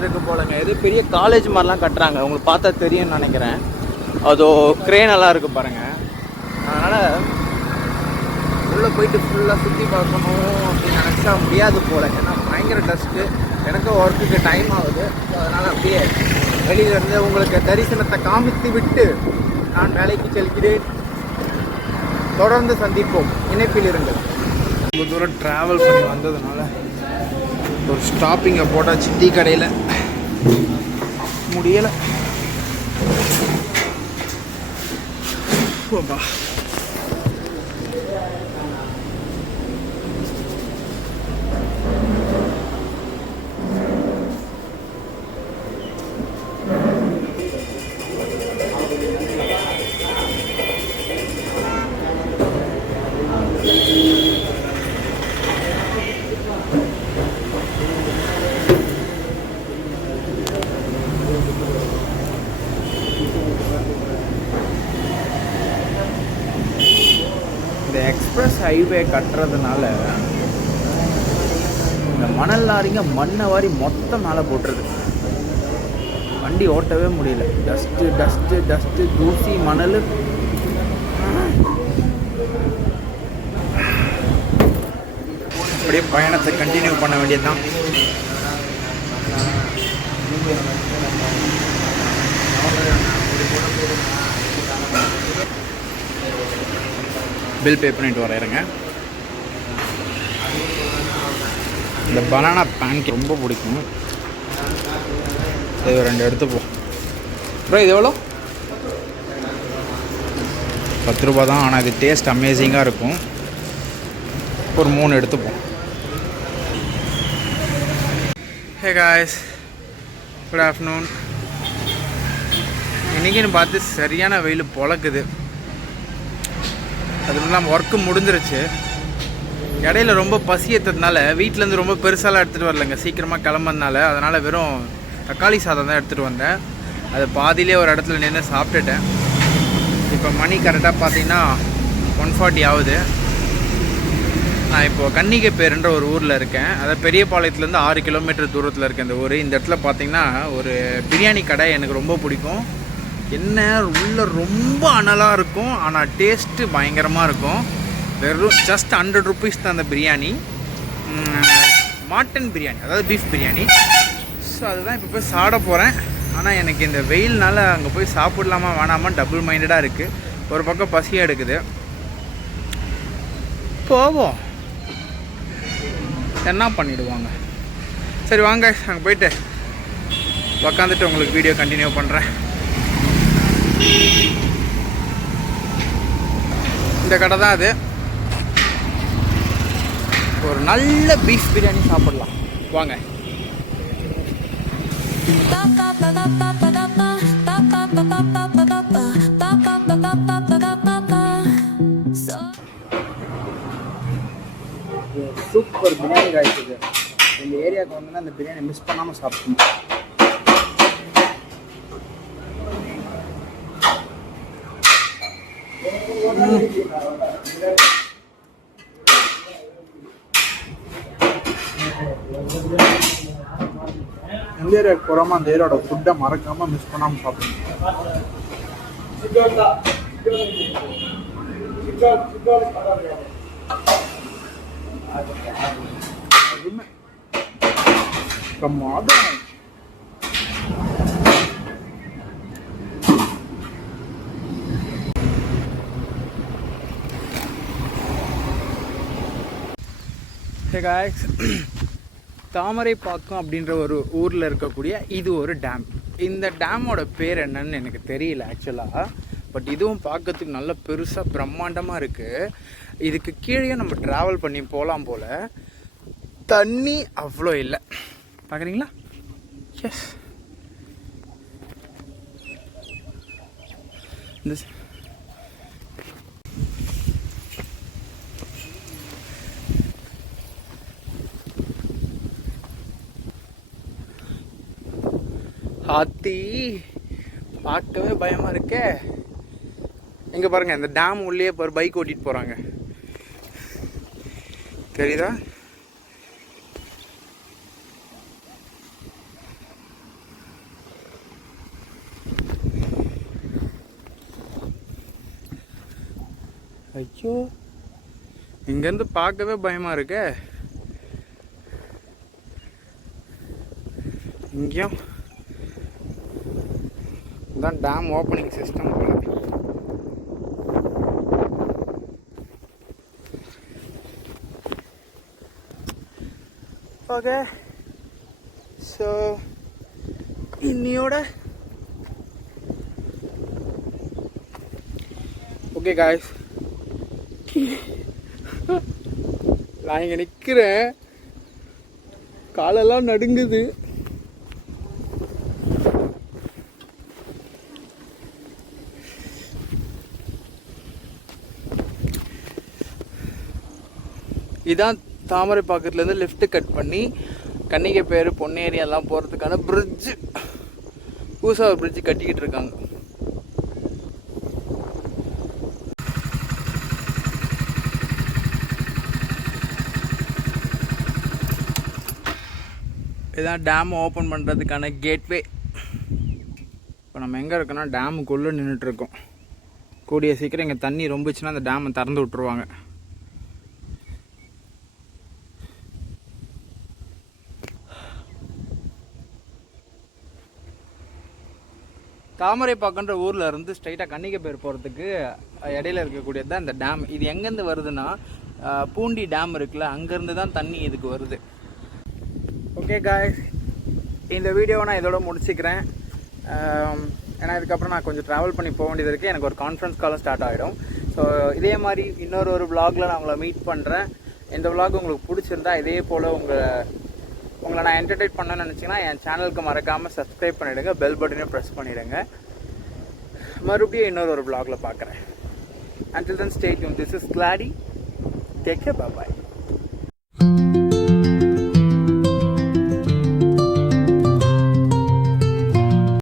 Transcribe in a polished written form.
கட்டிட்டு இருக்கு போலங்க. எது பெரிய காலேஜ் மாதிரிலாம் கட்டுறாங்க, உங்களுக்கு பார்த்தா தெரியும்னு நினைக்கிறேன். அதோ க்ரேன் எல்லாம் இருக்குது பாருங்கள். அதனால் உள்ளே போயிட்டு ஃபுல்லாக சுற்றி பார்க்கணும் அப்படின்னு நினச்சா முடியாது போல். ஏன்னா பயங்கர டஸ்ட்டு, எனக்கும் ஒர்க்குக்கு டைம் ஆகுது. அதனால் அப்படியே வெளியிலேருந்து உங்களுக்கு தரிசனத்தை காமித்து விட்டு நான் வேலைக்கு செல்கிறேன். தொடர்ந்து சந்திப்போம், இணைப்பில் இருங்கள். ரொம்ப தூரம் ட்ராவல் பண்ணி வந்ததுனால ஒரு ஸ்டாப்பிங்கை போட்டாச்சு டீ கடையில். முடியலை. இந்த எக்ஸ்பிரஸ் ஹைவே கட்டுறதுனால இந்த மணல் லாரிங்க மண்ணை வாரி மொத்தம் மேலே போட்டுருது. வண்டி ஓட்டவே முடியல. டஸ்ட்டு டஸ்ட்டு டஸ்ட்டு, தூசி, மணல். அப்படியே பயணத்தை கண்டினியூ பண்ண வேண்டியதுதான். பில் பே பண்ணிட்டு வரையிறங்க. இந்த பனானா பேன்கேக் ரொம்ப பிடிக்கும். இது 2 எடுத்துப்போம். அப்புறம் இது எவ்வளோ? 10 ரூபா தான். ஆனால் இது டேஸ்ட் அமேசிங்காக இருக்கும். ஒரு 3 எடுத்துப்போம். Hey guys, good afternoon. இன்றைக்கின்னு பார்த்து சரியான வெயில் பொழக்குது. அதுவும் இல்லாமல் ஒர்க்கு முடிஞ்சிருச்சு. இடையில ரொம்ப பசி ஏற்றதுனால வீட்டிலேருந்து ரொம்ப பெருசாலாம் எடுத்துகிட்டு வரலைங்க, சீக்கிரமாக கிளம்புறதுனால. அதனால் வெறும் தக்காளி சாதம் தான் எடுத்துகிட்டு வந்தேன். அது பாதியிலே ஒரு இடத்துல நின்று சாப்பிட்டுட்டேன். இப்போ மணி கரெக்டாக பார்த்தீங்கன்னா 1:40 ஆகுது. நான் இப்போது கன்னிகைப்பேருன்ற ஒரு ஊரில் இருக்கேன். அதாவது பெரியபாளையத்துலேருந்து 6 கிலோமீட்டர் தூரத்தில் இருக்கேன் இந்த ஊர். இந்த இடத்துல பார்த்தீங்கன்னா ஒரு பிரியாணி கடை எனக்கு ரொம்ப பிடிக்கும். என்ன உள்ள ரொம்ப அனலாக இருக்கும், ஆனால் டேஸ்ட்டு பயங்கரமாக இருக்கும். வெறும் ஜஸ்ட் 100 ருபீஸ் தான் அந்த பிரியாணி. மாட்டன் பிரியாணி, அதாவது பீஃப் பிரியாணி. ஸோ அதுதான் இப்போ போய் சாப்பிட போகிறேன். ஆனால் எனக்கு இந்த வெயில்னால அங்கே போய் சாப்பிடலாமா வேணாமா டபுள் மைண்டடாக இருக்குது. ஒரு பக்கம் பசியாக எடுக்குது. போவோம், என்ன பண்ணிவிடுவாங்க. சரி வாங்க, அங்கே போயிட்டு உக்காந்துட்டு உங்களுக்கு வீடியோ கண்டினியூ பண்ணுறேன். இந்த கடை தான் அது. ஒரு நல்ல பீஃப் பிரியாணி சாப்பிடலாம் வாங்க. சூப்பர் பிரியாணி காய்ச்சது. இந்த ஏரியாவுக்கு வந்தோன்னா அந்த பிரியாணி மிஸ் பண்ணாமல் சாப்பிடணும். இந்த ஏரியாவுக்கு போகாமல் அந்த ஏரியாவோட ஃபுட்டை மறக்காமல் மிஸ் பண்ணாமல் சாப்பிடணும். Hey guys, தாமரைப்பாக்கம் அப்படின்ற ஒரு ஊரில் இருக்கக்கூடிய இது ஒரு டேம். இந்த டேமோட பேர் என்னன்னு எனக்கு தெரியல ஆக்சுவலாக. பட் இதுவும் பார்க்கறதுக்கு நல்ல பெருசாக பிரம்மாண்டமாக இருக்குது. இதுக்கு கீழே நம்ம ட்ராவல் பண்ணி போகலாம் போல். தண்ணி அவ்வளோ இல்லை, பார்க்குறீங்களா? எஸ், இந்த ஆத்தி பார்க்கவே பயமாக இருக்கே. எங்கே பாருங்கள், இந்த டேம் உள்ளே ஒரு பைக் ஓட்டிகிட்டு போகிறாங்க, தெரியுதா? ஐயோ, இங்கேருந்து பார்க்கவே பயமாக இருக்கே. இங்கேயும் இதுதான் டேம் ஓப்பனிங் சிஸ்டம் போல. ஓகே, ஸோ இன்னியோட ஓகே காய்ஸ், நான் இங்கே நிற்கிறேன், காலெல்லாம் நடுங்குது. இதான் தாமரைப்பாக்கத்துலேருந்து லெஃப்ட் கட் பண்ணி கன்னிகைப்பேரு பொன்னேரி எல்லாம் போகிறதுக்கான பிரிட்ஜு, புதுசாக ஒரு பிரிட்ஜு கட்டிக்கிட்டு இருக்காங்க. இதுதான் டேம் ஓப்பன் பண்ணுறதுக்கான கேட்வே. இப்போ நம்ம எங்கே இருக்கோன்னா டேமுக்குள்ளே நின்றுட்டுருக்கோம். கூடிய சீக்கிரம் இங்கே தண்ணி ரொம்பிச்சுன்னா அந்த டேமை திறந்து விட்ருவாங்க. தாமரைப்பாக்கன்ற ஊரில் இருந்து ஸ்ட்ரைட்டாக கன்னிகைப்பேர் போகிறதுக்கு இடையில இருக்கக்கூடியது தான் இந்த டேம். இது எங்கேருந்து வருதுன்னா பூண்டி டேம் இருக்குல்ல, அங்கேருந்து தான் தண்ணி இதுக்கு வருது. ஓகே காய்ஸ், இந்த வீடியோவை நான் இதோட முடிச்சுக்கிறேன். ஏன்னா இதுக்கப்புறம் நான் கொஞ்சம் ட்ராவல் பண்ணி போக வேண்டியது இருக்குது. எனக்கு ஒரு கான்ஃபரன்ஸ் காலும் ஸ்டார்ட் ஆகிடும். ஸோ இதே மாதிரி இன்னொரு விலாகில் நான் உங்களை மீட் பண்ணுறேன். இந்த விலாக் உங்களுக்கு பிடிச்சிருந்தா இதே போல் உங்களை நான் என்டர்டெயின் பண்ணணும்னு நினச்சிங்கன்னா என் சேனலுக்கு மறக்காமல் சப்ஸ்கிரைப் பண்ணிவிடுங்க, பெல் பட்டனையும் ப்ரெஸ் பண்ணிவிடுங்க. மறுபடியும் இன்னொரு விலாகில் பார்க்குறேன். Until then, stay tuned. This is Glady. Take care. Bye-bye.